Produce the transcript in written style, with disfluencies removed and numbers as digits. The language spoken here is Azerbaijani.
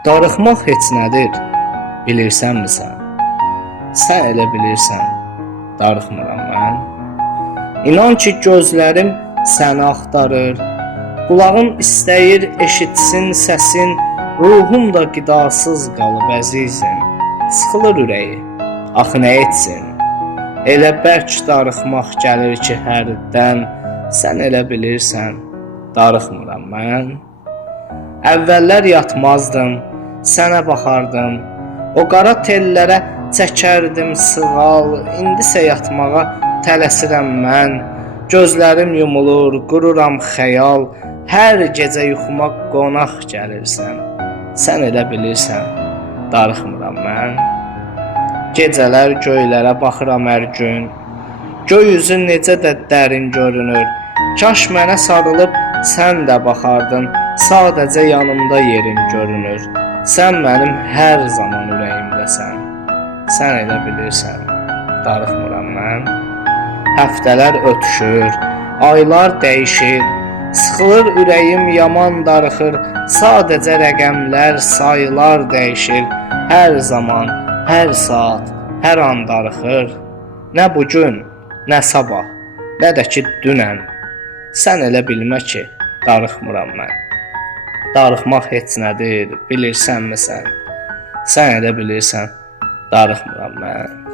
Darıxmaq heç nədir, bilirsənmi sən? Sən elə bilirsən, darıxmıram mən. İnan ki, gözlərim səni axtarır, qulağım istəyir eşitsin səsin, ruhum da qidasız qalıb əzizim. Sıxılır ürəyi, axı nə etsin? Elə bərk darıxmaq gəlir ki, hərdən, sən elə bilirsən, darıxmıram mən. Əvvəllər yatmazdım, sənə baxardım, o qara tellərə çəkərdim sığal, indisə yatmağa tələsirəm mən. Gözlərim yumulur, qururam xəyal, hər gecə yuxuma qonaq gəlirsən. Sən elə bilirsən, darıxmıram mən. Gecələr göylərə baxıram hər gün, göy üzü necə də dərin görünür. Kaş mənə sarılıb sən də baxardın, sadəcə yanımda yerin görünür. Sən mənim hər zaman ürəyimdəsən. Sən elə bilirsən, darıxmıram mən. Həftələr ötüşür, aylar dəyişir, sıxılır ürəyim, yaman darıxır. Sadəcə rəqəmlər, sayılar dəyişir. Hər zaman, hər saat, hər an darıxır. Nə bugün, nə sabah, nə də ki dünən. Sən elə bilmə ki, darıxmıram mən. Darıxmaq heç nədir, bilirsənmi sən? Sən elə bilirsən, darıxmıram mən.